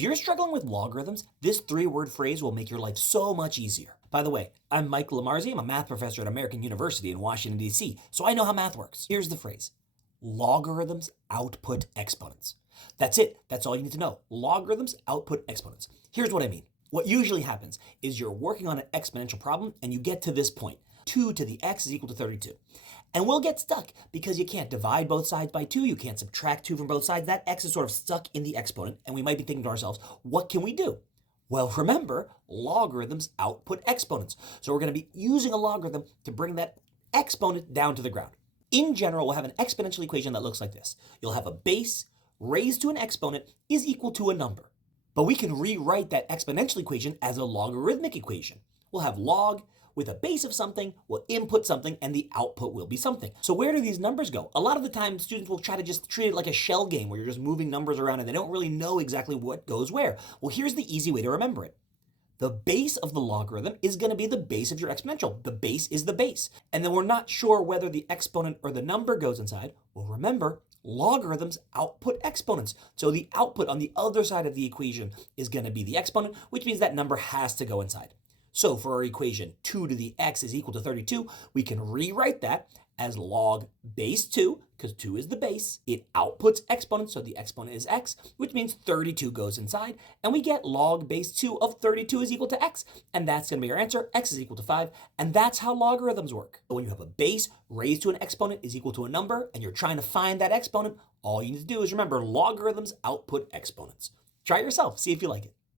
If you're struggling with logarithms, this 3-word phrase will make your life so much easier. By the way, I'm Mike Lamarzi. I'm a math professor at American University in Washington, D.C., so I know how math works. Here's the phrase. Logarithms output exponents. That's it. That's all you need to know. Logarithms output exponents. Here's what I mean. What usually happens is you're working on an exponential problem and you get to this point. 2 to the x is equal to 32. And we'll get stuck because you can't divide both sides by 2. You can't subtract 2 from both sides. That x is sort of stuck in the exponent, and we might be thinking to ourselves, what can we do? Well, remember, logarithms output exponents. So we're going to be using a logarithm to bring that exponent down to the ground. In general, we'll have an exponential equation that looks like this. You'll have a base raised to an exponent is equal to a number. But we can rewrite that exponential equation as a logarithmic equation. We'll have log with a base of something, we'll input something, and the output will be something. So where do these numbers go? A lot of the time, students will try to just treat it like a shell game where you're just moving numbers around and they don't really know exactly what goes where. Well, here's the easy way to remember it. The base of the logarithm is going to be the base of your exponential. The base is the base. And then we're not sure whether the exponent or the number goes inside. Well, remember, logarithms output exponents. So the output on the other side of the equation is going to be the exponent, which means that number has to go inside. So for our equation 2 to the x is equal to 32, we can rewrite that as log base 2, because 2 is the base. It outputs exponents, so the exponent is x, which means 32 goes inside, and we get log base 2 of 32 is equal to x, and that's going to be our answer. X is equal to 5, and that's how logarithms work. When you have a base raised to an exponent is equal to a number, and you're trying to find that exponent, all you need to do is remember logarithms output exponents. Try it yourself, see if you like it.